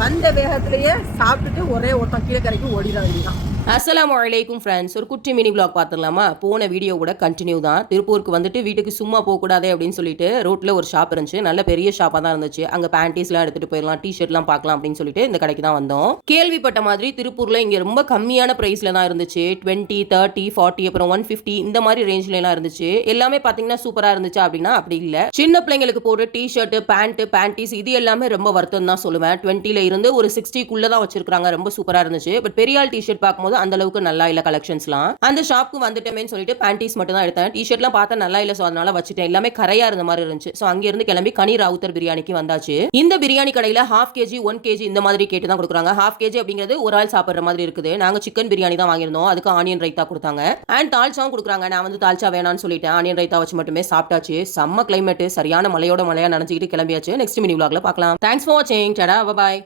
வந்த வேகத்திலேயே சாப்பிட்டுட்டு ஒரே ஒருத்தன் கீழே கரைக்கு ஓடிட வேண்டியதான். அஸ்ஸலாமு அலைக்கும் ஃப்ரெண்ட்ஸ், ஒரு குட்டி மினி வ்ளாக் பார்த்துடலாமா? போன வீடியோவோட கண்டினியூ தான். திருப்பூருக்கு வந்துட்டு வீட்டுக்கு சும்மா போகக்கூடாது அப்படின்னு சொல்லிட்டு ரோட்டில் ஒரு ஷாப் இருந்துச்சு. நல்ல பெரிய ஷாப்பாக தான் இருந்துச்சு. அங்கே பேண்டீஸ்லாம் எடுத்துகிட்டு போயிடலாம், டிஷர்ட்லாம் பார்க்கலாம் அப்படின்னு சொல்லிட்டு இந்த கடைக்கு தான் வந்தோம். கேள்விப்பட்ட மாதிரி திருப்பூரில் இங்கே ரொம்ப கம்மியான ப்ரைஸில் தான் இருந்துச்சு. 20, 30, 40 அப்புறம் 150 இந்த மாதிரி ரேஞ்சிலலாம் இருந்துச்சு. எல்லாமே பார்த்தீங்கன்னா சூப்பராக இருந்துச்சு அப்படின்னா அப்படி இல்லை. சின்ன பிள்ளைங்களுக்கு போடுற டிஷர்ட், பேண்டீஸ் இது எல்லாமே ரொம்ப வருத்தம் தான் சொல்லுவேன். 20ல இருந்து ஒரு 60க்குள்ளே தான் வச்சிருக்காங்க. ரொம்ப சூப்பராக இருந்துச்சு. பட் பெரிய ஆள் டிஷர்ட் பார்க்கும்போது அந்த அளவுக்கு நல்லா இல்ல கலெக்ஷன்ஸ்லாம். அந்த ஷாப்க்கு வந்துட்டேன்னு சொல்லிட்டு பேண்டீஸ் மட்டும் தான் எடுத்தேன். டிஷர்ட்லாம் பார்த்தா நல்லா இல்ல, சோ அதனால வச்சிட்டேன். எல்லாமே கரையா இருந்த மாதிரி இருந்துச்சு. சோ அங்க இருந்து கிளம்பி கனி ராவுத்தர் பிரியாணிக்கு வந்தாச்சு. இந்த பிரியாணி கடையில 1/2 kg 1 kg இந்த மாதிரி கேட்டு தான் கொடுக்குறாங்க. 1/2 kg அப்படிங்கிறது ஒரு ஆள் சாப்பிடுற மாதிரி இருக்குது. நாங்க சிக்கன் பிரியாணி தான் வாங்கியிருந்தோம். அதுக்கு ஆனியன் ரைத்தா கொடுத்தாங்க அண்ட் தால்ச்சாவும் கொடுக்குறாங்க. நான் வந்து தால்ச்சா வேணாம்னு சொல்லிட்டேன். ஆனியன் ரைத்தா வச்சு மட்டுமே சாப்பிட்டாச்சு. செம்ம கிளைமேட், சரியான மலையோட மலையா நனைஞ்சிக்கிட்டு கிளம்பியாச்சு. நெக்ஸ்ட் மினி vlogல பார்க்கலாம். தேங்க்ஸ் ஃபார் வாட்சிங். Tata, bye bye.